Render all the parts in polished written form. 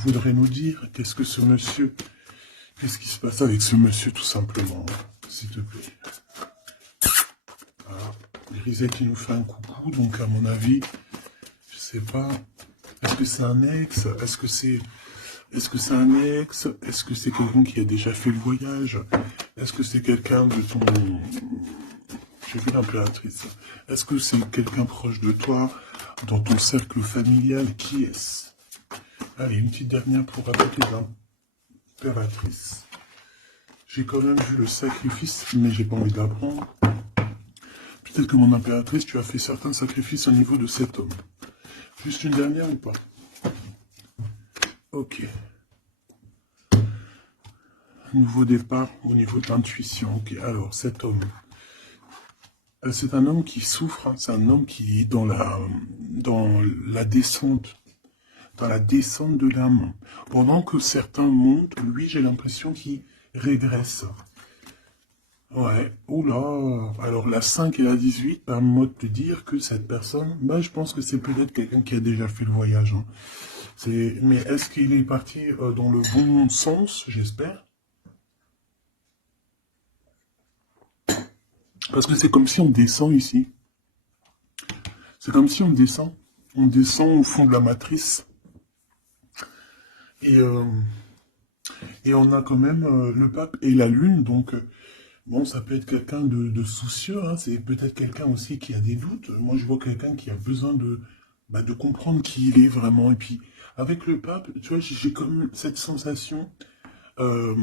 voudrait nous dire? Qu'est-ce que ce monsieur, qu'est-ce qui se passe avec ce monsieur, tout simplement, s'il te plaît? Ah, Grisette qui nous fait un coucou, donc à mon avis, je sais pas, est-ce que c'est un ex? Est-ce que c'est un ex? Est-ce que c'est quelqu'un qui a déjà fait le voyage? Est-ce que c'est quelqu'un de ton... J'ai vu l'impératrice. Est-ce que c'est quelqu'un proche de toi, dans ton cercle familial? Qui est-ce? Allez, une petite dernière pour attaquer l'impératrice. J'ai quand même vu le sacrifice, mais j'ai pas envie de l'apprendre. Peut-être que mon impératrice, tu as fait certains sacrifices au niveau de cet homme. Juste une dernière ou pas? Ok. Nouveau départ au niveau de l'intuition. Ok, alors cet homme. C'est un homme qui souffre, hein. C'est un homme qui est dans la descente. Dans la descente de l'âme. Pendant que certains montent, lui, j'ai l'impression qu'il régresse. Ouais, oula. Alors la 5 et la 18 permettent de te dire que cette personne, bah, je pense que c'est peut-être quelqu'un qui a déjà fait le voyage, hein. Mais est-ce qu'il est parti dans le bon sens, j'espère? Parce que c'est comme si on descend ici. C'est comme si on descend. On descend au fond de la matrice. Et, euh, et on a quand même le pape et la lune, donc bon, ça peut être quelqu'un de soucieux, hein. C'est peut-être quelqu'un aussi qui a des doutes. Moi, je vois quelqu'un qui a besoin de comprendre qui il est vraiment. Et puis, avec le pape, tu vois, j'ai comme cette sensation. euh,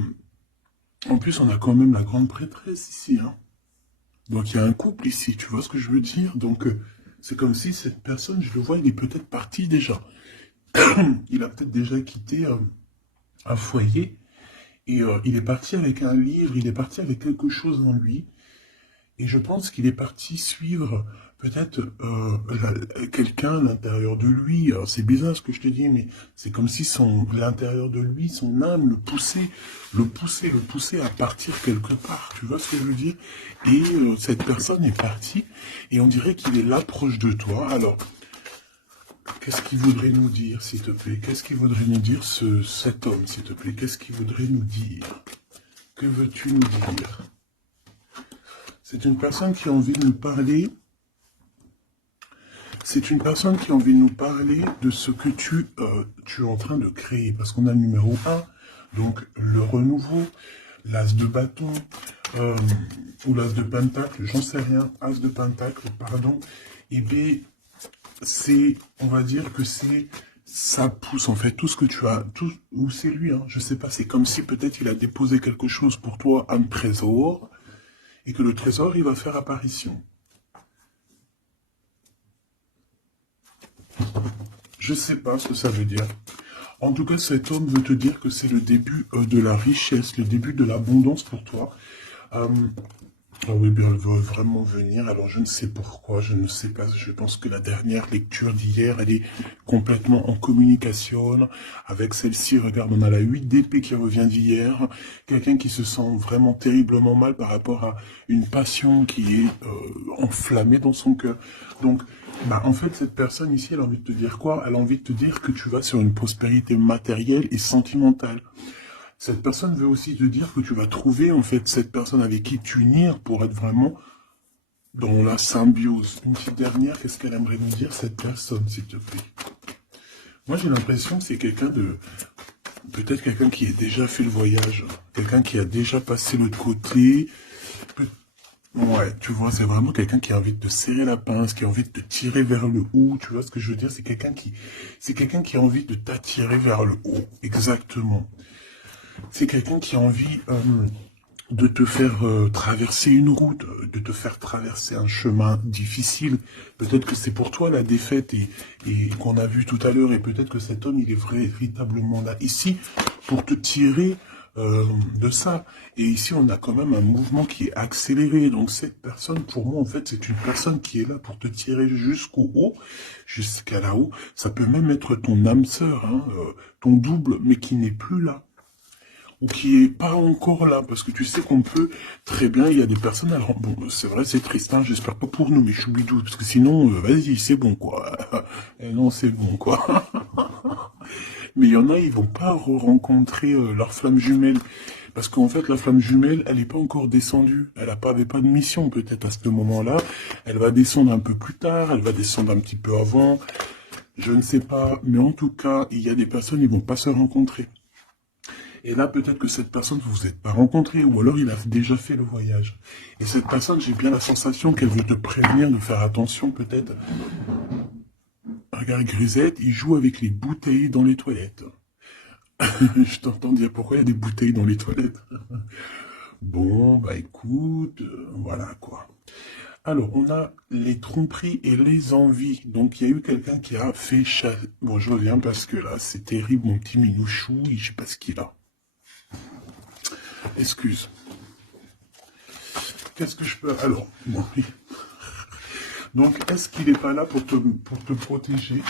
En plus, on a quand même la grande prêtresse ici, hein. Donc, il y a un couple ici, tu vois ce que je veux dire? Donc, c'est comme si cette personne, je le vois, il est peut-être parti déjà. Il a peut-être déjà quitté un foyer. Et il est parti avec un livre, il est parti avec quelque chose en lui. Et je pense qu'il est parti suivre peut-être quelqu'un à l'intérieur de lui. Alors, c'est bizarre ce que je te dis, mais c'est comme si l'intérieur de lui, son âme, le poussait à partir quelque part. Tu vois ce que je veux dire? Et cette personne est partie, et on dirait qu'il est là proche de toi. Alors, qu'est-ce qu'il voudrait nous dire, s'il te plaît? Qu'est-ce qu'il voudrait nous dire, cet homme, s'il te plaît? Qu'est-ce qu'il voudrait nous dire? Que veux-tu nous dire? C'est une personne qui a envie de nous parler. C'est une personne qui a envie de nous parler de ce que tu es en train de créer. Parce qu'on a le numéro 1, donc le renouveau, l'as de bâton, ou l'as de pentacle, j'en sais rien, as de pentacle, pardon. Et bien, on va dire que ça pousse en fait tout ce que tu as, ou c'est lui, hein, je sais pas, c'est comme si peut-être il a déposé quelque chose pour toi, un trésor, et que le trésor, il va faire apparition. Je sais pas ce que ça veut dire. En tout cas, cet homme veut te dire que c'est le début de la richesse, le début de l'abondance pour toi. Ah oui, bien, elle veut vraiment venir, alors je ne sais pourquoi, je ne sais pas, je pense que la dernière lecture d'hier, elle est complètement en communication avec celle-ci. Regarde, on a la 8 d'épée qui revient d'hier, quelqu'un qui se sent vraiment terriblement mal par rapport à une passion qui est enflammée dans son cœur. Donc, en fait, cette personne ici, elle a envie de te dire quoi? Elle a envie de te dire que tu vas sur une prospérité matérielle et sentimentale. Cette personne veut aussi te dire que tu vas trouver, en fait, cette personne avec qui t'unir pour être vraiment dans la symbiose. Une petite dernière, qu'est-ce qu'elle aimerait nous dire, cette personne, s'il te plaît? Moi, j'ai l'impression que c'est quelqu'un de... Peut-être quelqu'un qui a déjà fait le voyage. Quelqu'un qui a déjà passé l'autre côté. Ouais, tu vois, c'est vraiment quelqu'un qui a envie de te serrer la pince, qui a envie de te tirer vers le haut. Tu vois ce que je veux dire? C'est quelqu'un qui a envie de t'attirer vers le haut. Exactement. C'est quelqu'un qui a envie de te faire traverser une route, de te faire traverser un chemin difficile. Peut-être que c'est pour toi la défaite et qu'on a vu tout à l'heure, et peut-être que cet homme, il est véritablement là, ici, pour te tirer de ça. Et ici, on a quand même un mouvement qui est accéléré. Donc cette personne, pour moi, en fait, c'est une personne qui est là pour te tirer jusqu'au haut, jusqu'à là-haut. Ça peut même être ton âme sœur, hein, ton double, mais qui n'est plus là, ou qui est pas encore là, parce que tu sais qu'on peut très bien, il y a des personnes, alors bon, c'est vrai, c'est triste, hein, j'espère pas pour nous, mais choubidou, parce que sinon, vas-y, c'est bon, quoi. Et non, c'est bon, quoi. Mais il y en a, ils vont pas rencontrer leur flamme jumelle. Parce qu'en fait, la flamme jumelle, elle n'est pas encore descendue. Elle avait pas de mission, peut-être, à ce moment-là. Elle va descendre un peu plus tard, elle va descendre un petit peu avant. Je ne sais pas. Mais en tout cas, il y a des personnes, ils vont pas se rencontrer. Et là, peut-être que cette personne, vous vous êtes pas rencontré, ou alors il a déjà fait le voyage. Et cette personne, j'ai bien la sensation qu'elle veut te prévenir de faire attention, peut-être. Regarde, Grisette, il joue avec les bouteilles dans les toilettes. Je t'entends dire pourquoi il y a des bouteilles dans les toilettes. Bon, bah écoute, voilà quoi. Alors, on a les tromperies et les envies. Donc, il y a eu quelqu'un qui a fait chasser. Bon, je reviens parce que là, c'est terrible, mon petit minouchou, je sais pas ce qu'il a. Excuse. Qu'est-ce que je peux... Alors, bon, oui. Donc, est-ce qu'il n'est pas là pour te protéger?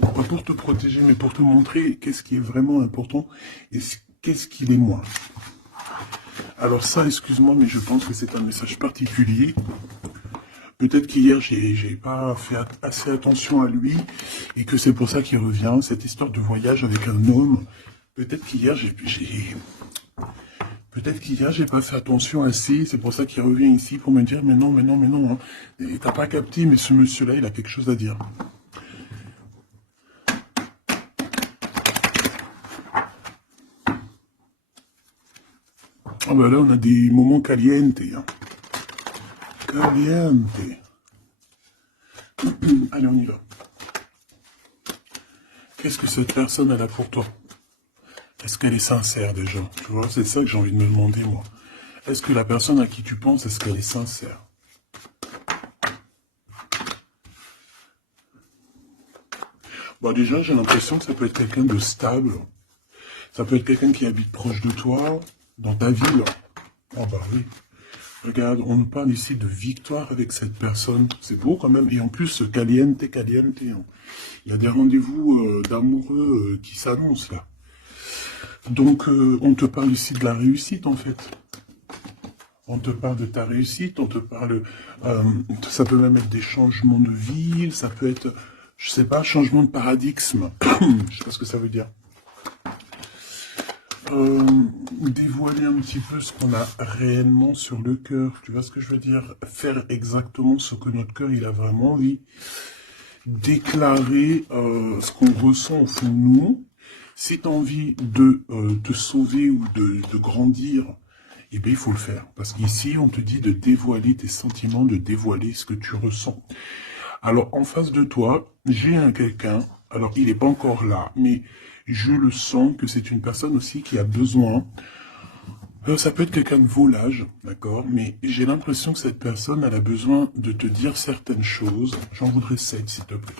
Pas pour te protéger, mais pour te montrer qu'est-ce qui est vraiment important et qu'est-ce qu'il est moins. Alors ça, excuse-moi, mais je pense que c'est un message particulier. Peut-être qu'hier, j'ai pas fait assez attention à lui et que c'est pour ça qu'il revient, cette histoire de voyage avec un homme. Peut-être qu'hier, Peut-être qu'hier, j'ai pas fait attention assez, c'est pour ça qu'il revient ici pour me dire, mais non, mais non, mais non, hein. T'as pas capté, mais ce monsieur-là, il a quelque chose à dire. Ah ben là, on a des moments calientes, hein. Caliente. Allez, on y va. Qu'est-ce que cette personne elle a pour toi? Est-ce qu'elle est sincère déjà? Tu vois, c'est ça que j'ai envie de me demander, moi. Est-ce que la personne à qui tu penses, est-ce qu'elle est sincère? Bon, déjà, j'ai l'impression que ça peut être quelqu'un de stable. Ça peut être quelqu'un qui habite proche de toi, dans ta ville. Oh bah oui. Regarde, on nous parle ici de victoire avec cette personne. C'est beau quand même. Et en plus, caliente, caliente. Hein. Il y a des rendez-vous d'amoureux qui s'annoncent là. Donc, on te parle ici de la réussite, en fait. On te parle de ta réussite, on te parle... ça peut même être des changements de ville, ça peut être, je sais pas, changement de paradigme. Je sais pas ce que ça veut dire. Dévoiler un petit peu ce qu'on a réellement sur le cœur. Tu vois ce que je veux dire? Faire exactement ce que notre cœur, il a vraiment envie. Déclarer ce qu'on ressent au fond de nous. Si tu as envie de te sauver ou de grandir, eh bien, il faut le faire. Parce qu'ici, on te dit de dévoiler tes sentiments, de dévoiler ce que tu ressens. Alors, en face de toi, j'ai quelqu'un, alors il n'est pas encore là, mais je le sens que c'est une personne aussi qui a besoin. Ça peut être quelqu'un de vos âges, d'accord, mais j'ai l'impression que cette personne, elle a besoin de te dire certaines choses. J'en voudrais 7, s'il te plaît.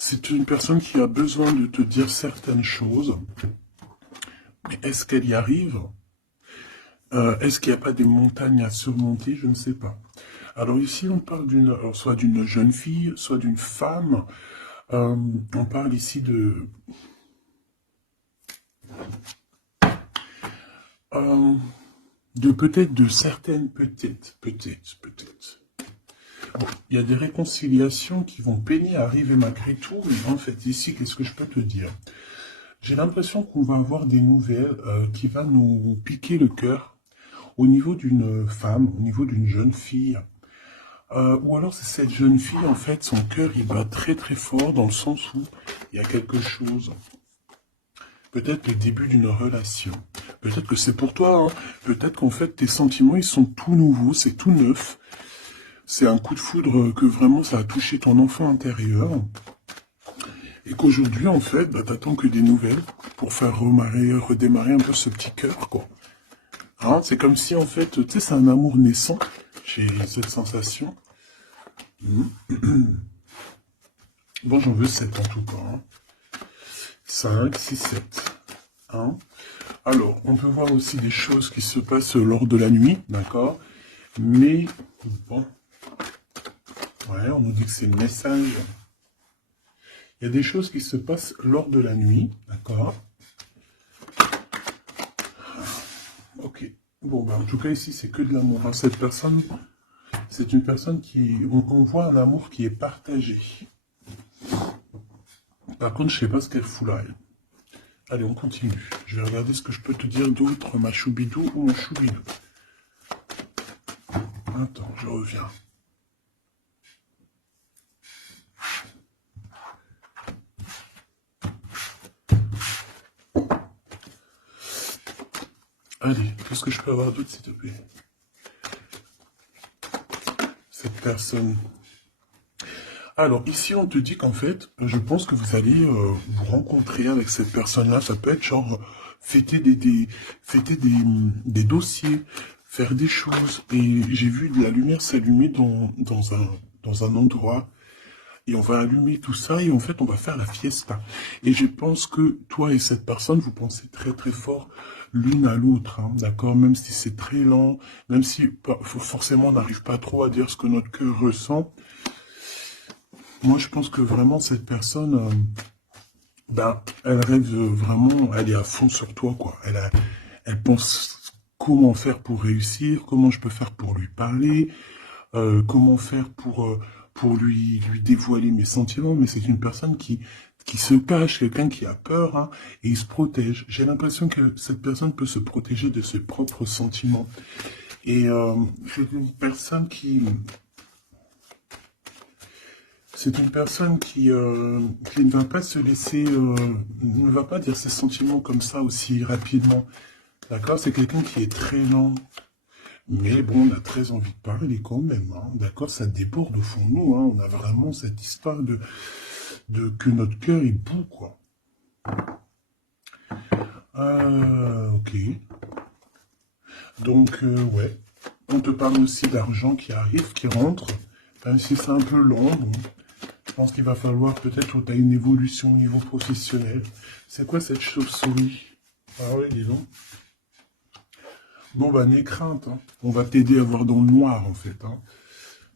C'est une personne qui a besoin de te dire certaines choses. Mais est-ce qu'elle y arrive? Est-ce qu'il n'y a pas des montagnes à surmonter? Je ne sais pas. Alors ici, on parle soit d'une jeune fille, soit d'une femme. On parle ici de peut-être de certaines, peut-être. Bon, il y a des réconciliations qui vont peiner à arriver malgré tout. Et en fait, ici, qu'est-ce que je peux te dire? J'ai l'impression qu'on va avoir des nouvelles qui vont nous piquer le cœur au niveau d'une femme, au niveau d'une jeune fille. Ou alors c'est cette jeune fille, en fait, son cœur, il bat très très fort dans le sens où il y a quelque chose. Peut-être le début d'une relation. Peut-être que c'est pour toi. Hein. Peut-être qu'en fait, tes sentiments, ils sont tout nouveaux, c'est tout neuf. C'est un coup de foudre que vraiment ça a touché ton enfant intérieur. Et qu'aujourd'hui, en fait, bah, t'attends que des nouvelles pour faire redémarrer un peu ce petit cœur, quoi. Hein, c'est comme si, en fait, tu sais, c'est un amour naissant. J'ai cette sensation. Bon, j'en veux 7 en tout cas. Hein. 5, 6, 7. Hein. Alors, on peut voir aussi des choses qui se passent lors de la nuit, d'accord? Mais, bon. Ouais, on nous dit que c'est le message. Il y a des choses qui se passent lors de la nuit, d'accord? Ok. Bon, bah, en tout cas, ici, c'est que de l'amour. Hein. Cette personne, c'est une personne qui... On voit un amour qui est partagé. Par contre, je sais pas ce qu'elle fout là, elle. Allez, on continue. Je vais regarder ce que je peux te dire d'autre, ma choubidou ou mon choubidou. Attends, je reviens. Allez, qu'est-ce que je peux avoir d'autre, s'il te plaît? Cette personne. Alors, ici, on te dit qu'en fait, je pense que vous allez vous rencontrer avec cette personne-là. Ça peut être genre fêter fêter des dossiers, faire des choses. Et j'ai vu de la lumière s'allumer dans un endroit. Et on va allumer tout ça et en fait, on va faire la fiesta. Et je pense que toi et cette personne, vous pensez très très fort l'une à l'autre, hein, d'accord? Même si c'est très lent, même si forcément on n'arrive pas trop à dire ce que notre cœur ressent. Moi, je pense que vraiment, cette personne, ben, elle rêve vraiment, elle est à fond sur toi, quoi. Elle pense comment faire pour réussir, comment je peux faire pour lui parler, comment faire pour lui dévoiler mes sentiments. Mais c'est une personne qui se cache, quelqu'un qui a peur, hein, et il se protège. J'ai l'impression que cette personne peut se protéger de ses propres sentiments. Et c'est une personne qui... C'est une personne qui ne va pas se laisser, ne va pas dire ses sentiments comme ça aussi rapidement. D'accord? C'est quelqu'un qui est très lent. Mais bon, on a très envie de parler quand même. Hein, d'accord? Ça déborde au fond de nous. Hein, on a vraiment cette histoire de que notre cœur est bout, quoi. Ok. Donc, ouais. On te parle aussi d'argent qui arrive, qui rentre. Même si c'est un peu long, bon. Je pense qu'il va falloir peut-être que tu as une évolution au niveau professionnel. C'est quoi cette chauve-souris? Ah oui, dis donc. Bon, bah, n'aie crainte. Hein. On va t'aider à voir dans le noir, en fait. Hein.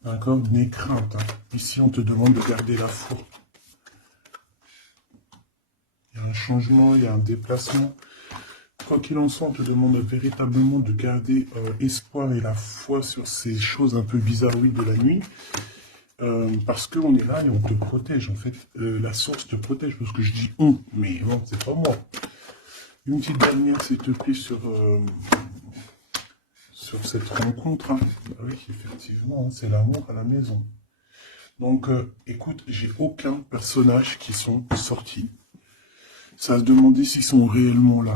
D'accord? N'aie crainte. Hein. Ici, on te demande de garder la foi. Il y a un changement, il y a un déplacement. Quoi qu'il en soit, on te demande véritablement de garder espoir et la foi sur ces choses un peu bizarroïdes de la nuit. Parce qu'on est là et on te protège, en fait. La source te protège, parce que je dis on, mais non, c'est pas moi. Une petite dernière, s'il te plaît, sur cette rencontre. Hein. Bah oui, effectivement, hein, c'est l'amour à la maison. Donc, écoute, j'ai aucun personnage qui sont sortis. Ça se demandait s'ils sont réellement là,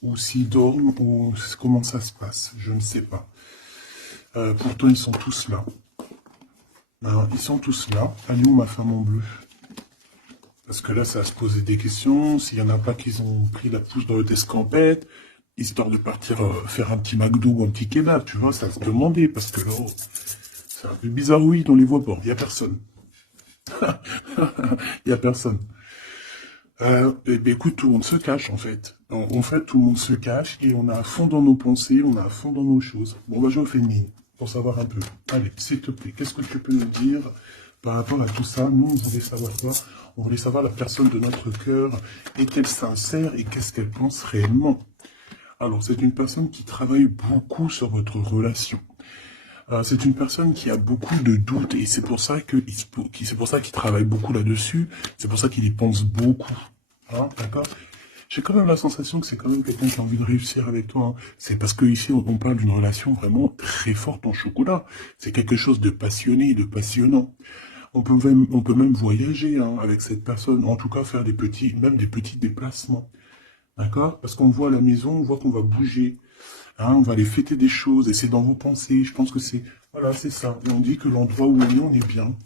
ou s'ils dorment, ou comment ça se passe, je ne sais pas. Pourtant, ils sont tous là. Alors, ils sont tous là. Elle est où ma femme en bleu? Parce que là, ça va se poser des questions. S'il n'y en a pas qui ont pris la pousse dans le escampette, histoire de partir faire un petit McDo ou un petit kebab, tu vois, ça va se demander. Parce que là, oh, c'est un peu bizarre, oui, on les voit pas. Il n'y a personne. Il n'y a personne. Eh bien, écoute, tout le monde se cache, en fait. En fait, tout le monde se cache et on est à fond dans nos pensées, on est à fond dans nos choses. Bon, bah, je refais une mine pour savoir un peu. Allez, s'il te plaît, qu'est-ce que tu peux nous dire par rapport à tout ça? Nous, on voulait savoir quoi? On voulait savoir la personne de notre cœur. Est-elle sincère et qu'est-ce qu'elle pense réellement? Alors, c'est une personne qui travaille beaucoup sur votre relation. C'est une personne qui a beaucoup de doutes et c'est pour ça qu'il travaille beaucoup là-dessus. C'est pour ça qu'il y pense beaucoup. Hein, d'accord? J'ai quand même la sensation que c'est quand même quelqu'un qui a envie de réussir avec toi. Hein. C'est parce que ici on parle d'une relation vraiment très forte en chocolat. C'est quelque chose de passionné, de passionnant. On peut même voyager hein, avec cette personne. En tout cas faire même des petits déplacements. D'accord? Parce qu'on voit à la maison, on voit qu'on va bouger. Hein, on va aller fêter des choses et c'est dans vos pensées. Je pense que c'est... Voilà, c'est ça. Et on dit que l'endroit où on est bien.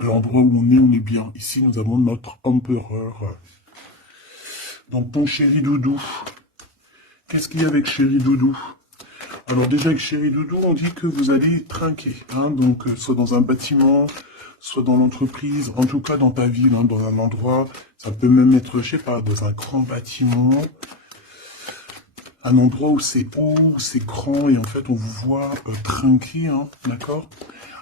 L'endroit où on est bien. Ici, nous avons notre empereur. Donc, ton chéri doudou. Qu'est-ce qu'il y a avec chéri doudou? Alors, déjà, avec chéri doudou, on dit que vous allez trinquer. Hein, donc, soit dans un bâtiment, soit dans l'entreprise, en tout cas dans ta ville, hein, dans un endroit. Ça peut même être, je sais pas, dans un grand bâtiment. Un endroit où c'est haut, où c'est grand, et en fait, on vous voit trinquer, hein, d'accord?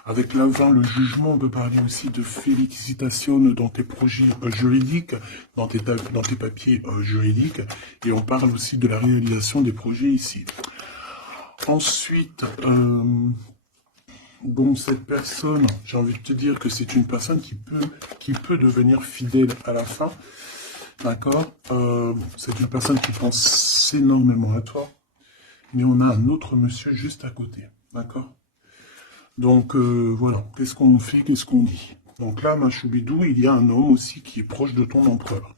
Avec l'avant, le jugement, on peut parler aussi de félicitations dans tes projets juridiques, dans tes papiers juridiques, et on parle aussi de la réalisation des projets ici. Ensuite, bon, cette personne, j'ai envie de te dire que c'est une personne qui peut devenir fidèle à la fin. D'accord? C'est une personne qui pense énormément à toi. Mais on a un autre monsieur juste à côté. D'accord? Donc, voilà. Qu'est-ce qu'on fait? Qu'est-ce qu'on dit? Donc là, ma choubidou, il y a un homme aussi qui est proche de ton empereur.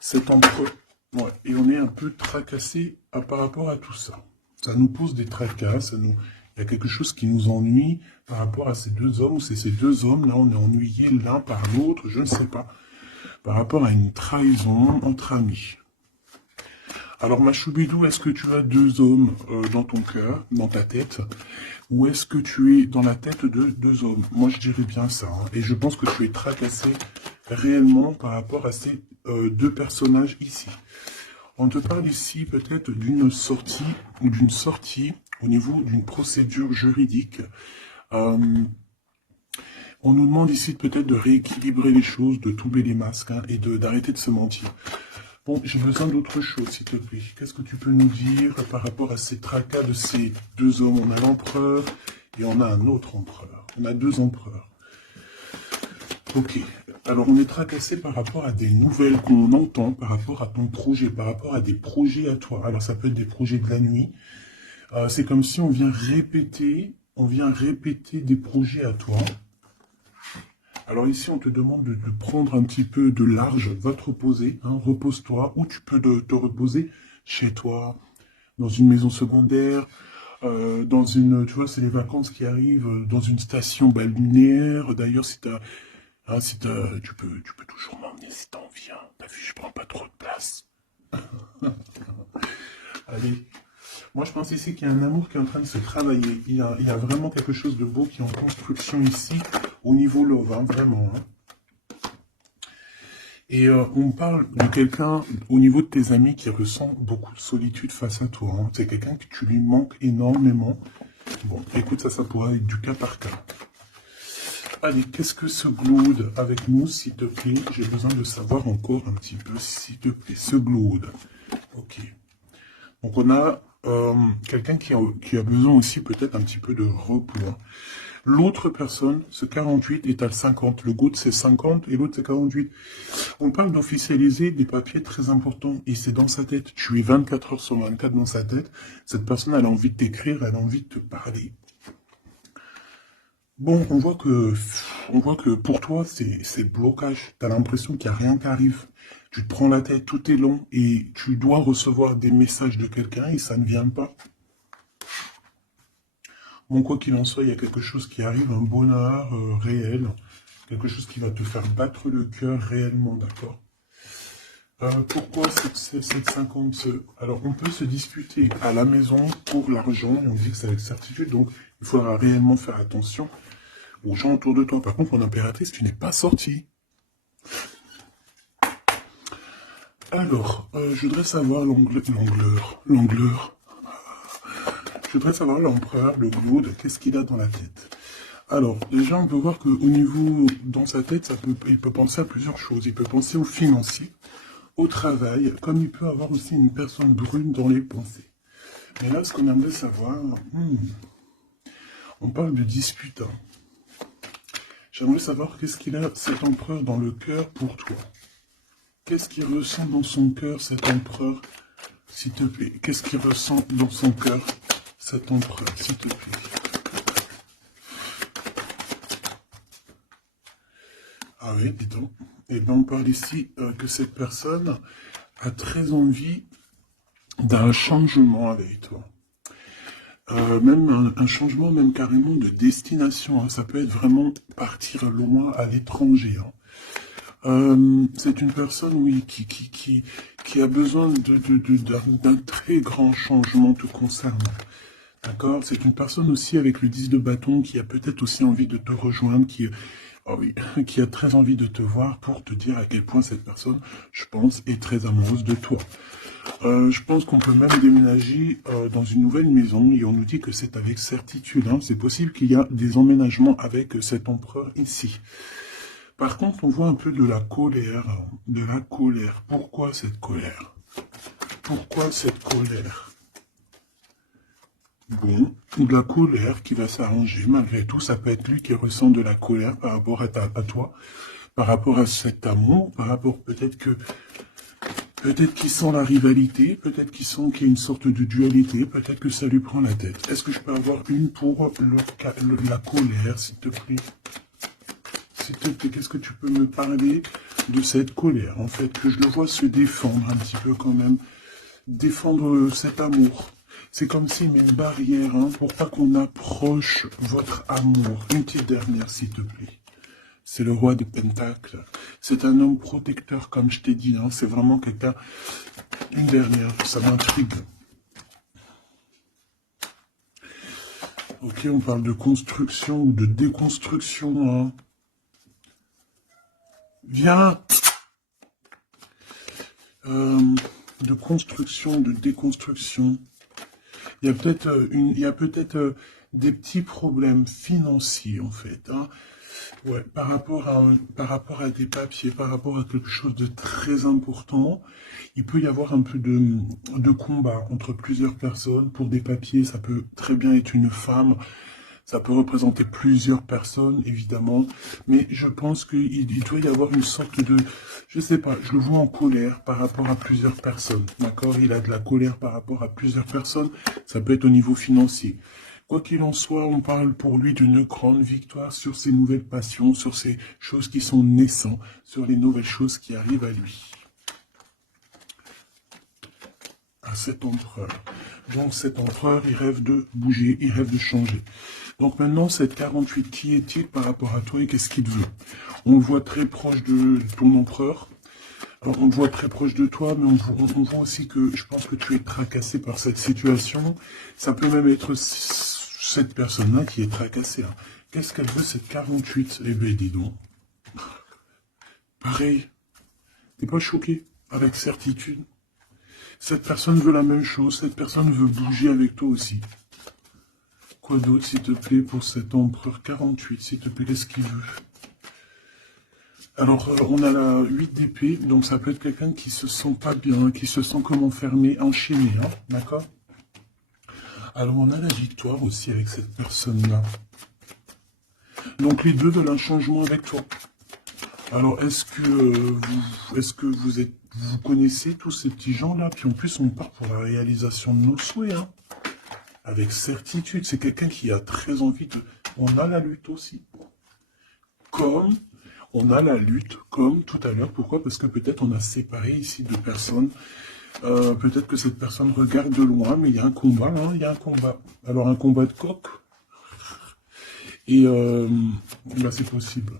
Cet empereur, ouais, et on est un peu tracassé par rapport à tout ça. Ça nous pose des tracas, il y a quelque chose qui nous ennuie par rapport à ces deux hommes, ou c'est ces deux hommes, là on est ennuyés l'un par l'autre, je ne sais pas, par rapport à une trahison entre amis. Alors ma choubidou, est-ce que tu as deux hommes dans ton cœur, dans ta tête, ou est-ce que tu es dans la tête de deux hommes? Moi je dirais bien ça, hein, et je pense que tu es tracassé réellement par rapport à ces deux personnages ici. On te parle ici peut-être d'une sortie ou d'une sortie au niveau d'une procédure juridique. On nous demande ici peut-être de rééquilibrer les choses, de tomber les masques hein, et d'arrêter de se mentir. Bon, j'ai besoin d'autre chose, s'il te plaît. Qu'est-ce que tu peux nous dire par rapport à ces tracas de ces deux hommes? On a l'empereur et on a un autre empereur. On a deux empereurs. Ok. Alors, on est tracassé par rapport à des nouvelles qu'on entend, par rapport à ton projet, par rapport à des projets à toi. Alors, ça peut être des projets de la nuit. C'est comme si on vient répéter des projets à toi. Alors ici, on te demande de prendre un petit peu de large, va te reposer, hein, repose-toi, ou tu peux te reposer chez toi, dans une maison secondaire, dans une, tu vois, c'est les vacances qui arrivent, dans une station balnéaire. D'ailleurs, si tu peux toujours m'emmener si t'en viens. T'as vu, je prends pas trop de place. Allez. Moi, je pense ici qu'il y a un amour qui est en train de se travailler. Il y a vraiment quelque chose de beau qui est en construction ici, au niveau love, hein, vraiment. Hein. Et on parle de quelqu'un, au niveau de tes amis, qui ressent beaucoup de solitude face à toi. Hein. C'est quelqu'un que tu lui manques énormément. Bon, écoute, ça pourra être du cas par cas. Allez, qu'est-ce que ce Glaude avec nous, s'il te plaît? J'ai besoin de savoir encore un petit peu, s'il te plaît. Ce Glaude. Ok. Donc, on a quelqu'un qui a besoin aussi peut-être un petit peu de repos. Hein. L'autre personne, ce 48, est à 50. Le Glaude, c'est 50 et l'autre, c'est 48. On parle d'officialiser des papiers très importants et c'est dans sa tête. Tu es 24 heures sur 24 dans sa tête. Cette personne, elle a envie de t'écrire, elle a envie de te parler. Bon, on voit que pour toi, c'est blocage. Tu as l'impression qu'il n'y a rien qui arrive. Tu te prends la tête, tout est long et tu dois recevoir des messages de quelqu'un et ça ne vient pas. Bon, quoi qu'il en soit, il y a quelque chose qui arrive, un bonheur réel, quelque chose qui va te faire battre le cœur réellement, d'accord? Pourquoi cette 50? Alors, on peut se disputer à la maison pour l'argent, et on dit que c'est avec certitude, donc il faudra réellement faire attention aux gens autour de toi. Par contre, en impératrice, tu n'es pas sorti. Alors, je voudrais savoir l'angleur. Je voudrais savoir l'empereur, le Glaude, qu'est-ce qu'il a dans la tête. Alors, déjà, on peut voir qu'au niveau, dans sa tête, il peut penser à plusieurs choses. Il peut penser aux financiers, au travail, comme il peut avoir aussi une personne brune dans les pensées. Mais là, ce qu'on aimerait savoir, on parle de dispute. Hein. J'aimerais savoir qu'est-ce qu'il a, cet empereur, dans le cœur pour toi. Qu'est-ce qu'il ressent dans son cœur, cet empereur, s'il te plaît? Qu'est-ce qu'il ressent dans son cœur, cet empereur, s'il te plaît? Ah oui, dis donc. Et bien, on parle ici que cette personne a très envie d'un changement avec toi. Même un changement, même carrément de destination. Hein. Ça peut être vraiment partir loin à l'étranger. Hein. C'est une personne, oui, qui a besoin d'un très grand changement te concernant. D'accord? C'est une personne aussi avec le 10 de bâton qui a peut-être aussi envie de te rejoindre, oh oui, qui a très envie de te voir pour te dire à quel point cette personne, je pense, est très amoureuse de toi. Je pense qu'on peut même déménager dans une nouvelle maison et on nous dit que c'est avec certitude. Hein. C'est possible qu'il y a des emménagements avec cet empereur ici. Par contre, on voit un peu de la colère. De la colère. Pourquoi cette colère? Pourquoi cette colère? Bon, de la colère qui va s'arranger. Malgré tout, ça peut être lui qui ressent de la colère par rapport à toi, par rapport à cet amour, par rapport peut-être que Peut-être qu'il sent la rivalité, peut-être qu'il sent qu'il y a une sorte de dualité, peut-être que ça lui prend la tête. Est-ce que je peux avoir une pour la colère, s'il te plaît? S'il te plaît, qu'est-ce que tu peux me parler de cette colère? En fait, que je le vois se défendre un petit peu quand même. Défendre cet amour. C'est comme s'il met une barrière pour pas qu'on approche votre amour. Une petite dernière, s'il te plaît. C'est le roi des pentacles. C'est un homme protecteur, comme je t'ai dit. C'est vraiment quelqu'un... Une dernière, ça m'intrigue. Ok, on parle de construction ou de déconstruction. Viens. De construction, de déconstruction. Il y a peut-être des petits problèmes financiers, en fait. Ouais, par rapport à des papiers, par rapport à quelque chose de très important, il peut y avoir un peu de combat entre plusieurs personnes. Pour des papiers, ça peut très bien être une femme, ça peut représenter plusieurs personnes, évidemment, mais je pense qu'il doit y avoir une sorte de, je sais pas, je le vois en colère par rapport à plusieurs personnes, d'accord? Il a de la colère par rapport à plusieurs personnes, ça peut être au niveau financier. Quoi qu'il en soit, on parle pour lui d'une grande victoire sur ses nouvelles passions, sur ces choses qui sont naissantes, sur les nouvelles choses qui arrivent à lui. À cet empereur. Donc cet empereur, il rêve de bouger, il rêve de changer. Donc maintenant, cette 48, qui est-il par rapport à toi et qu'est-ce qu'il veut? On le voit très proche de ton empereur. Alors, on le voit très proche de toi, mais on voit aussi que je pense que tu es tracassé par cette situation. Ça peut même être cette personne-là qui est tracassée. Qu'est-ce qu'elle veut, cette 48? Eh bien, dis donc. Pareil. T'es pas choqué? Avec certitude. Cette personne veut la même chose. Cette personne veut bouger avec toi aussi. Quoi d'autre, s'il te plaît, pour cet empereur 48? S'il te plaît, qu'est-ce qu'il veut? Alors, on a la 8 d'épée, donc ça peut être quelqu'un qui se sent pas bien, qui se sent comme enfermé, enchaîné, d'accord? Alors, on a la victoire aussi avec cette personne-là. Donc, les deux veulent un changement avec toi. Alors, est-ce que vous connaissez tous ces petits gens-là? Puis en plus, on part pour la réalisation de nos souhaits, avec certitude. C'est quelqu'un qui a très envie de... On a la lutte aussi. On a la lutte, comme tout à l'heure. Pourquoi? Parce que peut-être on a séparé ici deux personnes. Peut-être que cette personne regarde de loin, mais il y a un combat, il y a un combat. Alors, un combat de coq. Et c'est possible.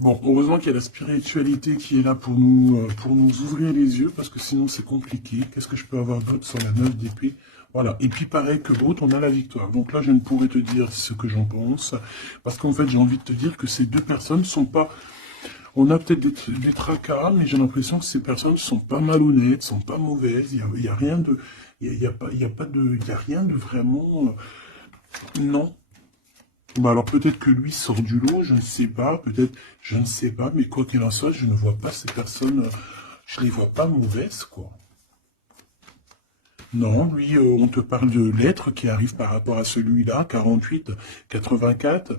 Bon, heureusement qu'il y a la spiritualité qui est là pour nous ouvrir les yeux, parce que sinon c'est compliqué. Qu'est-ce que je peux avoir d'autre sur la 9 d'épée? Voilà, et puis pareil que l'autre, on a la victoire. Donc là, je ne pourrais te dire ce que j'en pense, parce qu'en fait, j'ai envie de te dire que ces deux personnes ne sont pas... On a peut-être des tracas, mais j'ai l'impression que ces personnes ne sont pas malhonnêtes, ne sont pas mauvaises, il y a rien de... Il y a rien de vraiment... non. Bah alors peut-être que lui sort du lot, je ne sais pas, peut-être, je ne sais pas, mais quoi qu'il en soit, je ne vois pas ces personnes, je les vois pas mauvaises, quoi. Non, lui, on te parle de lettres qui arrivent par rapport à celui-là, 48, 84,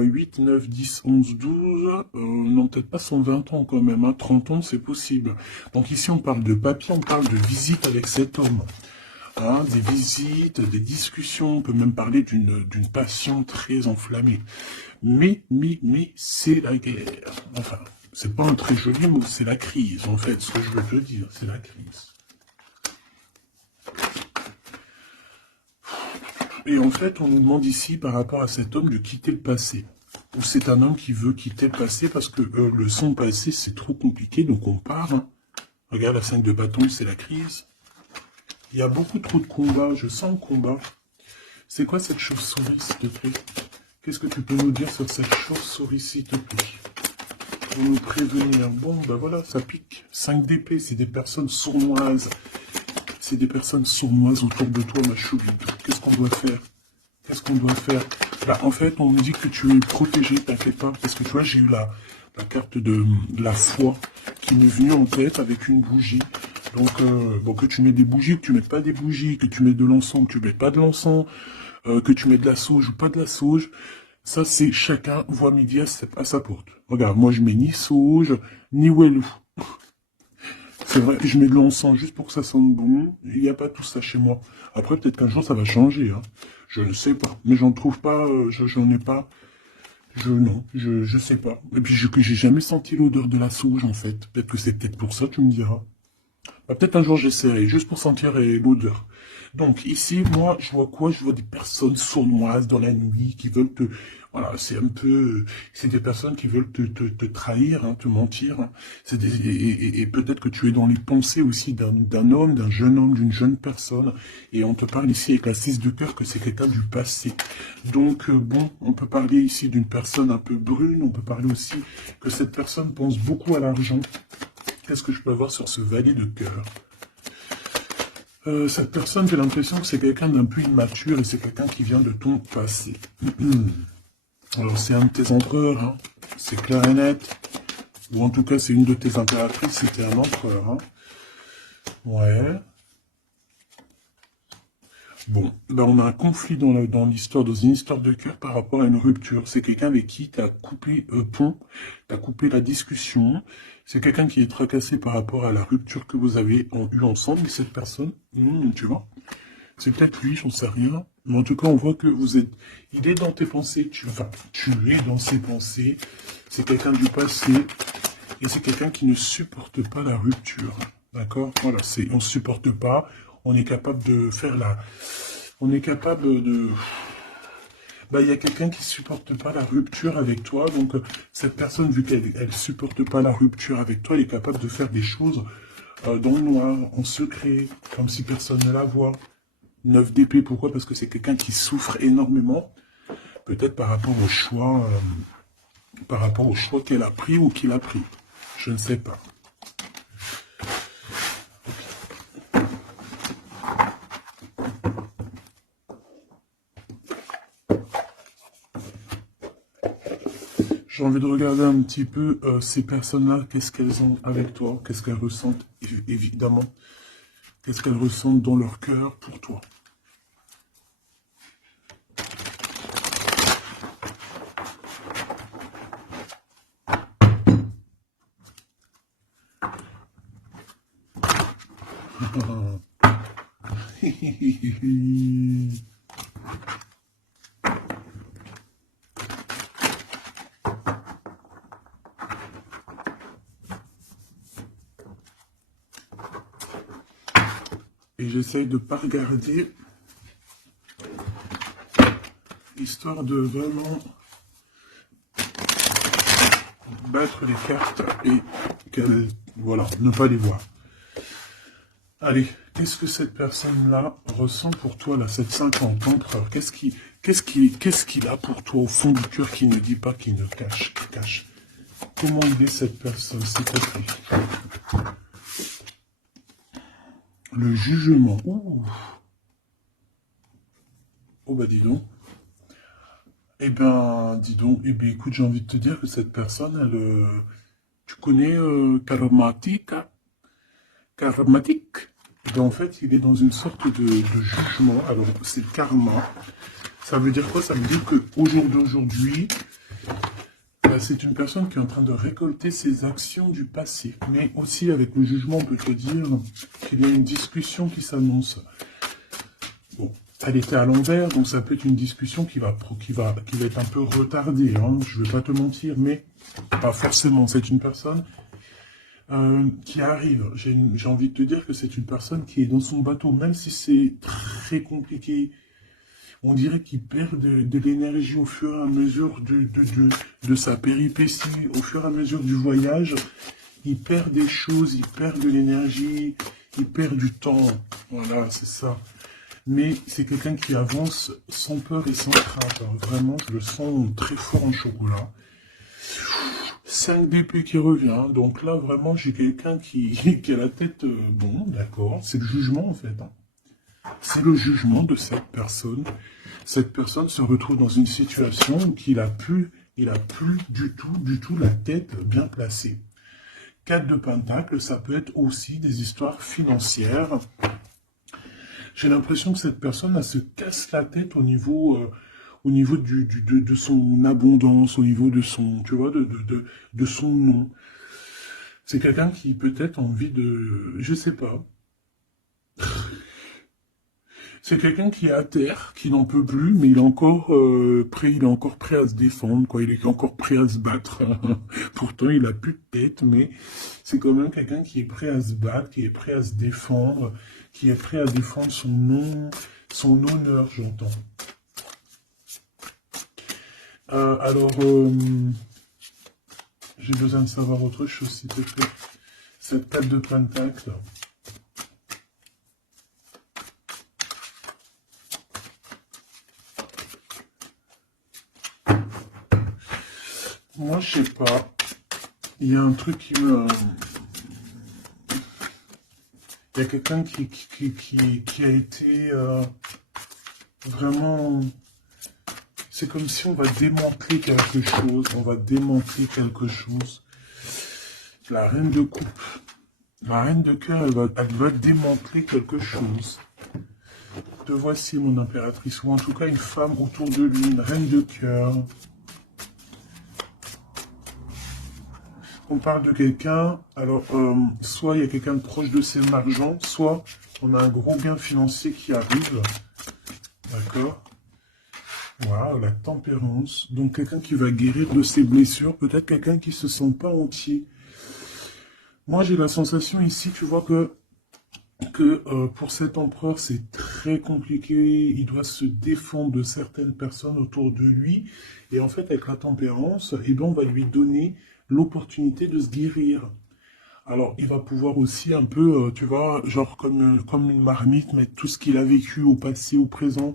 8, 9, 10, 11, 12, non, peut-être pas 120 ans quand même, 30 ans, c'est possible. Donc ici, on parle de papier, on parle de visite avec cet homme. Des visites, des discussions, on peut même parler d'une passion très enflammée. Mais, c'est la guerre. Enfin, c'est pas un très joli mot, c'est la crise, en fait, ce que je veux te dire, c'est la crise. Et en fait, on nous demande ici, par rapport à cet homme, de quitter le passé. Ou c'est un homme qui veut quitter le passé parce que le son passé, c'est trop compliqué, donc on part. Regarde, la 5 de bâton, c'est la crise. Il y a beaucoup trop de combats, je sens le combat. C'est quoi cette chauve-souris, s'il te plaît? Qu'est-ce que tu peux nous dire sur cette chauve-souris, s'il te plaît? Pour nous prévenir. Bon, ben voilà, ça pique. 5 d'épée, c'est des personnes sournoises. C'est des personnes sournoises autour de toi, ma choubite. Qu'est-ce qu'on doit faire? Qu'est-ce qu'on doit faire? Là, en fait, on me dit que tu es protégé, t'inquiète pas. Parce que tu vois, j'ai eu la carte de la foi qui m'est venue en tête avec une bougie. Donc, que tu mets des bougies, que tu mets pas des bougies, que tu mets de l'encens, que tu mets pas de l'encens, que tu mets de la sauge ou pas de la sauge, ça c'est chacun voit midi à sa porte. Regarde, moi je mets ni sauge, ni wellou. c'est vrai, je mets de l'encens juste pour que ça sente bon. Il n'y a pas tout ça chez moi. Après, peut-être qu'un jour, ça va changer. Hein. Je ne sais pas. Mais j'en trouve pas, j'en ai pas. Non, je sais pas. Et puis, j'ai jamais senti l'odeur de la sauge, en fait. Peut-être que c'est peut-être pour ça, tu me diras. Bah, peut-être un jour j'essaierai, juste pour sentir l'odeur. Donc ici, moi, je vois quoi? Je vois des personnes sournoises dans la nuit qui veulent te... Voilà, c'est un peu... C'est des personnes qui veulent te trahir, hein, te mentir. Hein. Et peut-être que tu es dans les pensées aussi d'un homme, d'un jeune homme, d'une jeune personne. Et on te parle ici avec la 6 de cœur que c'est quelqu'un du passé. Donc bon, on peut parler ici d'une personne un peu brune. On peut parler aussi que cette personne pense beaucoup à l'argent. Qu'est-ce que je peux avoir sur ce valet de cœur? Cette personne, j'ai l'impression que c'est quelqu'un d'un peu immature et c'est quelqu'un qui vient de ton passé. Alors, c'est un de tes empereurs, hein. C'est clair et net. Ou en tout cas, c'est une de tes impératrices, c'était un empereur. Hein. Ouais. Bon, ben on a un conflit dans l'histoire, dans une histoire de cœur par rapport à une rupture. C'est quelqu'un avec qui tu as coupé pont, tu as coupé la discussion. C'est quelqu'un qui est tracassé par rapport à la rupture que vous avez eue ensemble, et cette personne, tu vois. C'est peut-être lui, j'en sais rien. Mais en tout cas, on voit que vous êtes... Il est dans tes pensées, tu es dans ses pensées. C'est quelqu'un du passé, et c'est quelqu'un qui ne supporte pas la rupture. D'accord? Voilà, on ne supporte pas. On est capable de faire on est capable de... Bah, il y a quelqu'un qui supporte pas la rupture avec toi, donc cette personne, vu qu'elle ne supporte pas la rupture avec toi, elle est capable de faire des choses dans le noir, en secret, comme si personne ne la voit. 9 d'épée, pourquoi? Parce que c'est quelqu'un qui souffre énormément, peut-être par rapport au choix qu'elle a pris ou qu'il a pris. Je ne sais pas. J'ai envie de regarder un petit peu ces personnes-là, qu'est-ce qu'elles ont avec toi, qu'est-ce qu'elles ressentent, évidemment, qu'est-ce qu'elles ressentent dans leur cœur pour toi. Et j'essaye de ne pas regarder, histoire de vraiment battre les cartes et voilà, ne pas les voir. Allez, qu'est-ce que cette personne-là ressent pour toi, là, cette 50 empereur? Qu'est-ce qu'il a pour toi au fond du cœur qui ne dit pas, qui ne cache, qui cache? Comment il est cette personne, s'il te plaît? Le jugement. Ouh. Oh bah dis donc. Eh ben, dis donc, eh bien écoute, j'ai envie de te dire que cette personne, elle, tu connais Karmatique, hein? Karmatique. Eh ben, en fait, il est dans une sorte de jugement. Alors, c'est le karma. Ça veut dire quoi? Ça veut dire qu'au jour d'aujourd'hui, c'est une personne qui est en train de récolter ses actions du passé. Mais aussi, avec le jugement, on peut te dire qu'il y a une discussion qui s'annonce. Bon, elle était à l'envers, donc ça peut être une discussion qui va être un peu retardée. Hein, je ne vais pas te mentir, mais pas forcément. C'est une personne qui arrive. J'ai envie de te dire que c'est une personne qui est dans son bateau, même si c'est très compliqué. On dirait qu'il perd de l'énergie au fur et à mesure de sa péripétie, au fur et à mesure du voyage. Il perd des choses, il perd de l'énergie, il perd du temps. Voilà, c'est ça. Mais c'est quelqu'un qui avance sans peur et sans crainte. Alors, vraiment, je le sens très fort en chocolat. 5 d'épée qui revient. Donc là, vraiment, j'ai quelqu'un qui a la tête... bon, d'accord. C'est le jugement, en fait. Hein. C'est le jugement de cette personne. Cette personne se retrouve dans une situation où il a plus du tout la tête bien placée. 4 de Pentacle, ça peut être aussi des histoires financières. J'ai l'impression que cette personne, elle se casse la tête au niveau de son abondance, au niveau de son, tu vois, de son nom. C'est quelqu'un qui peut-être a envie de... Je sais pas. C'est quelqu'un qui est à terre, qui n'en peut plus, mais il est encore prêt à se défendre, quoi. Il est encore prêt à se battre. Pourtant, il a plus de tête, mais c'est quand même quelqu'un qui est prêt à se battre, qui est prêt à se défendre, qui est prêt à défendre son nom, son honneur, j'entends. J'ai besoin de savoir autre chose, s'il te plaît. Cette table de pentacle. Moi, je sais pas. Il y a un truc qui me... Il y a quelqu'un qui a été vraiment... C'est comme si on va démanteler quelque chose. On va démanteler quelque chose. La reine de coupe. La reine de cœur, elle va démanteler quelque chose. Te voici, mon impératrice. Ou en tout cas, une femme autour de lui. Une reine de cœur. On parle de quelqu'un, alors soit il y a quelqu'un de proche de ses argent, soit on a un gros gain financier qui arrive, d'accord. Voilà, la tempérance, donc quelqu'un qui va guérir de ses blessures, peut-être quelqu'un qui se sent pas entier. Moi j'ai la sensation ici, tu vois que pour cet empereur c'est très compliqué, il doit se défendre de certaines personnes autour de lui, et en fait avec la tempérance, eh ben, on va lui donner l'opportunité de se guérir. Alors, il va pouvoir aussi un peu, tu vois, genre comme une marmite, mettre tout ce qu'il a vécu au passé, au présent,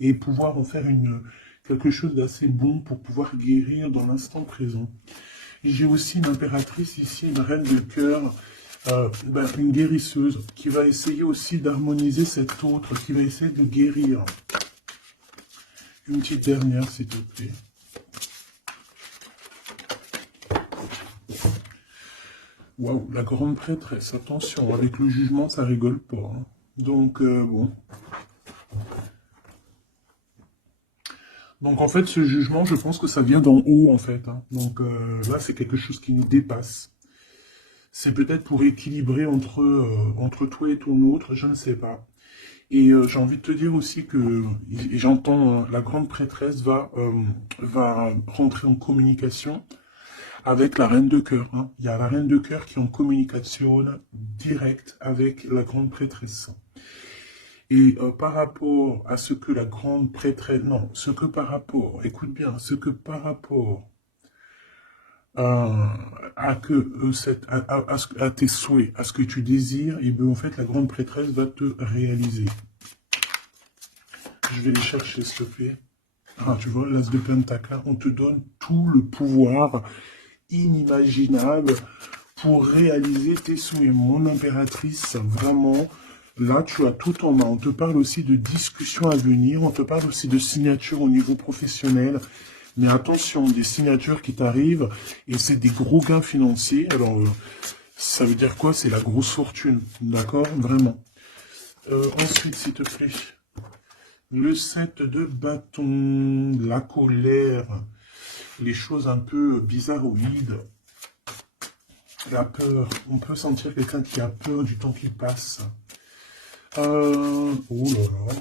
et pouvoir en faire quelque chose d'assez bon pour pouvoir guérir dans l'instant présent. J'ai aussi une impératrice ici, une reine de cœur, une guérisseuse, qui va essayer aussi d'harmoniser cet autre, qui va essayer de guérir. Une petite dernière, s'il te plaît. Waouh, la grande prêtresse, attention, avec le jugement, ça rigole pas. Hein. Donc, bon. Donc, en fait, ce jugement, je pense que ça vient d'en haut, en fait. Hein. Donc, là, c'est quelque chose qui nous dépasse. C'est peut-être pour équilibrer entre toi et ton autre, je ne sais pas. Et j'ai envie de te dire aussi que, j'entends, la grande prêtresse va rentrer en communication avec la reine de cœur. Hein. Il y a la reine de cœur qui est en communication directe avec la grande prêtresse. Et par rapport à ce que la grande prêtresse... Non, écoute bien, ce que par rapport à tes souhaits, à ce que tu désires, et bien en fait la grande prêtresse va te réaliser. Je vais les chercher, s'il te plaît. Ah, tu vois, l'as de pentacle, on te donne tout le pouvoir inimaginable pour réaliser tes souhaits. Mon impératrice, vraiment, là, tu as tout en main. On te parle aussi de discussions à venir, on te parle aussi de signatures au niveau professionnel. Mais attention, des signatures qui t'arrivent, et c'est des gros gains financiers. Alors, ça veut dire quoi? C'est la grosse fortune, d'accord? Vraiment. Ensuite, s'il te plaît, le 7 de bâton, la colère, les choses un peu bizarroïdes, la peur. On peut sentir quelqu'un qui a peur du temps qui passe. Oh là là.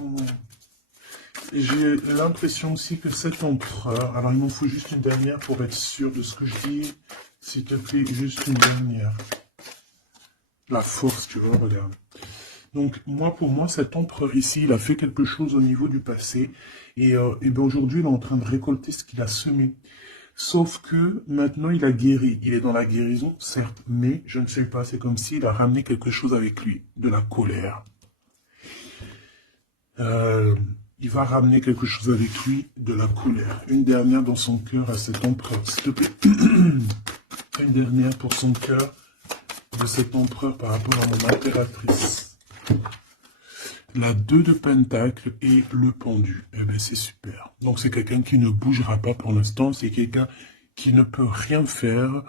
J'ai l'impression aussi que cet empereur... Alors, il m'en faut juste une dernière pour être sûr de ce que je dis. S'il te plaît, juste une dernière. La force, tu vois, regarde. Donc, pour moi, cet empereur ici, il a fait quelque chose au niveau du passé. Et ben aujourd'hui, il est en train de récolter ce qu'il a semé. Sauf que maintenant, il a guéri. Il est dans la guérison, certes, mais je ne sais pas. C'est comme s'il a ramené quelque chose avec lui. De la colère. Il va ramener quelque chose avec lui, de la colère. Une dernière dans son cœur à cet empereur. S'il te plaît. Une dernière pour son cœur de cet empereur par rapport à mon impératrice. La 2 de pentacle et le pendu. Eh bien, c'est super. Donc, c'est quelqu'un qui ne bougera pas pour l'instant. C'est quelqu'un qui ne peut rien faire.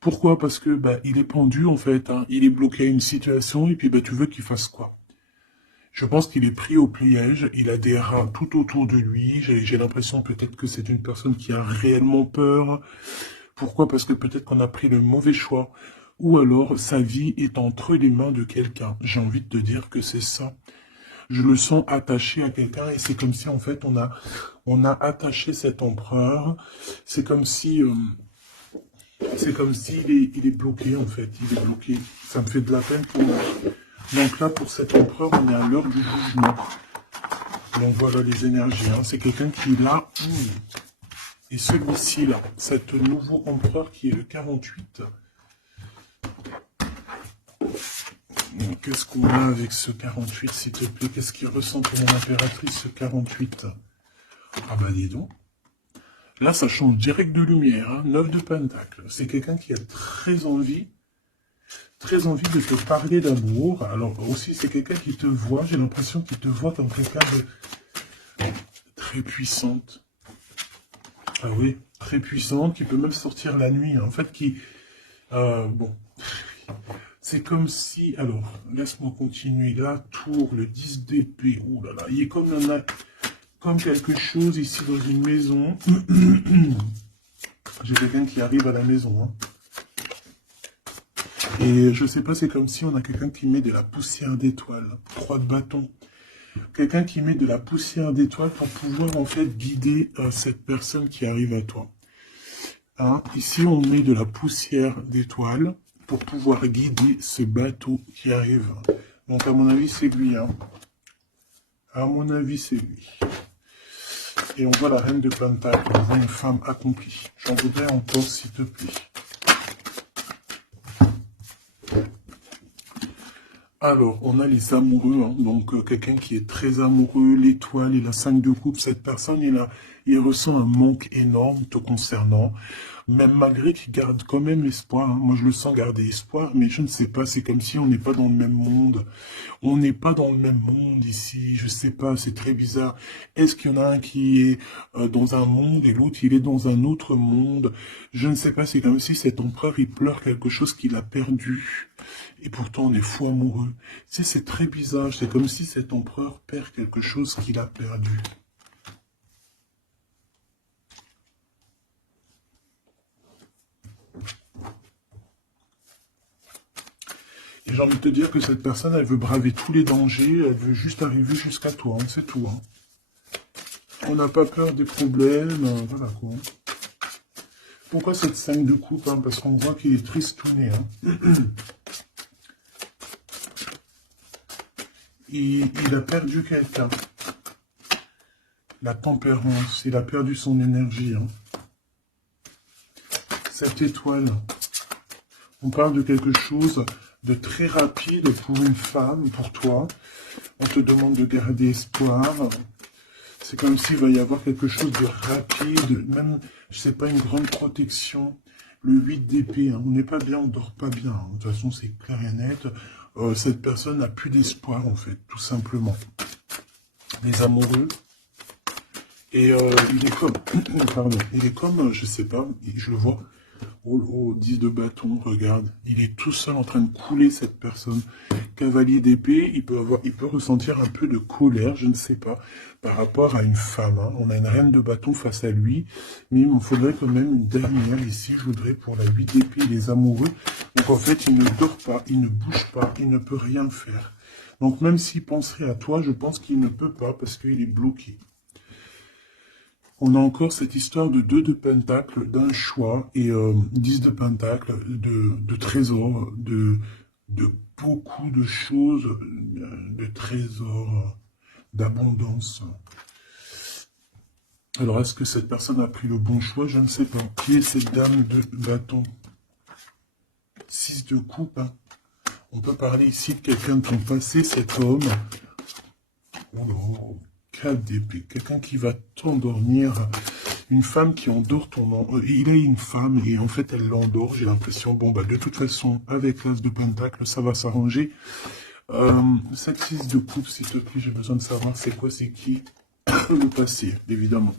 Pourquoi? Parce que il est pendu, en fait. Hein. Il est bloqué à une situation et puis tu veux qu'il fasse quoi? Je pense qu'il est pris au piège, il a des rats tout autour de lui, j'ai l'impression peut-être que c'est une personne qui a réellement peur. Pourquoi? Parce que peut-être qu'on a pris le mauvais choix, ou alors sa vie est entre les mains de quelqu'un. J'ai envie de te dire que c'est ça. Je le sens attaché à quelqu'un et c'est comme si en fait on a attaché cet empereur. C'est comme si il est bloqué en fait. Il est bloqué. Ça me fait de la peine pour moi. Donc là pour cet empereur on est à l'heure du jugement. Donc voilà les énergies. Hein. C'est quelqu'un qui est là. Et celui-ci là, cet nouveau empereur qui est le 48. Qu'est-ce qu'on a avec ce 48, s'il te plaît? Qu'est-ce qu'il ressent pour mon impératrice, ce 48? Ah bah dis donc. Là, ça change direct de lumière, hein. 9 de Pentacle. C'est quelqu'un qui a très envie de te parler d'amour. Alors aussi, c'est quelqu'un qui te voit, j'ai l'impression qu'il te voit comme quelqu'un de très puissante. Ah oui, très puissante, qui peut même sortir la nuit. Hein. En fait, bon... C'est comme si, alors, laisse-moi continuer là, tour, le 10 d'épée, ouh là là, il est comme quelque chose ici dans une maison. J'ai quelqu'un qui arrive à la maison, hein. Et je sais pas, c'est comme si on a quelqu'un qui met de la poussière d'étoiles, 3 de bâton. Quelqu'un qui met de la poussière d'étoiles pour pouvoir en fait guider cette personne qui arrive à toi. Hein? Ici, on met de la poussière d'étoiles pour pouvoir guider ce bateau qui arrive. Donc, à mon avis, c'est lui. Hein. À mon avis, c'est lui. Et on voit la reine de Pentacle. On voit une femme accomplie. J'en voudrais encore, s'il te plaît. Alors, on a les amoureux. Hein. Donc, quelqu'un qui est très amoureux, l'étoile et la 5 de coupe. Cette personne, il ressent un manque énorme te concernant. Même malgré qu'il garde quand même espoir. Hein. Moi, je le sens garder espoir, mais je ne sais pas. C'est comme si on n'est pas dans le même monde. On n'est pas dans le même monde ici. Je sais pas, c'est très bizarre. Est-ce qu'il y en a un qui est dans un monde et l'autre, il est dans un autre monde? Je ne sais pas. C'est comme si cet empereur, il pleure quelque chose qu'il a perdu. Et pourtant, on est fou amoureux. Tu sais, c'est très bizarre. C'est comme si cet empereur perd quelque chose qu'il a perdu. Et j'ai envie de te dire que cette personne, elle veut braver tous les dangers, elle veut juste arriver jusqu'à toi, hein, c'est tout. Hein. On n'a pas peur des problèmes, voilà quoi. Pourquoi cette 5 de coupe hein? Parce qu'on voit qu'il est tristouné. Hein. Il a perdu quelqu'un. La tempérance, il a perdu son énergie. Hein. Cette étoile, on parle de quelque chose de très rapide pour une femme, pour toi. On te demande de garder espoir. C'est comme s'il va y avoir quelque chose de rapide, même, je sais pas, une grande protection. Le 8 d'épée, hein. On n'est pas bien, on dort pas bien. Hein. De toute façon, c'est clair et net. Cette personne n'a plus d'espoir, en fait, tout simplement. Les amoureux. Et il est comme, pardon, il est comme, je sais pas, je le vois. Oh, 10 de bâton, regarde. Il est tout seul en train de couler, cette personne. Cavalier d'épée, il peut ressentir un peu de colère, je ne sais pas, par rapport à une femme. Hein. On a une reine de bâton face à lui, mais il me faudrait quand même une dernière ici, je voudrais pour la 8 d'épée, les amoureux. Donc en fait, il ne dort pas, il ne bouge pas, il ne peut rien faire. Donc même s'il penserait à toi, je pense qu'il ne peut pas parce qu'il est bloqué. On a encore cette histoire de 2 de pentacle, d'un choix, et 10 de pentacle, de trésors, de beaucoup de choses, de trésors, d'abondance. Alors, est-ce que cette personne a pris le bon choix? Je ne sais pas. Qui est cette dame de bâton? 6 de coupe. Hein. On peut parler ici de quelqu'un de ton passé, cet homme. Oh, 4 d'épée, quelqu'un qui va t'endormir, une femme qui endort ton... il a une femme et en fait elle l'endort, j'ai l'impression, bon bah de toute façon, avec l'as de pentacle, ça va s'arranger. 7-6 de coupe, s'il te plaît, j'ai besoin de savoir c'est quoi, c'est qui, le passé, évidemment.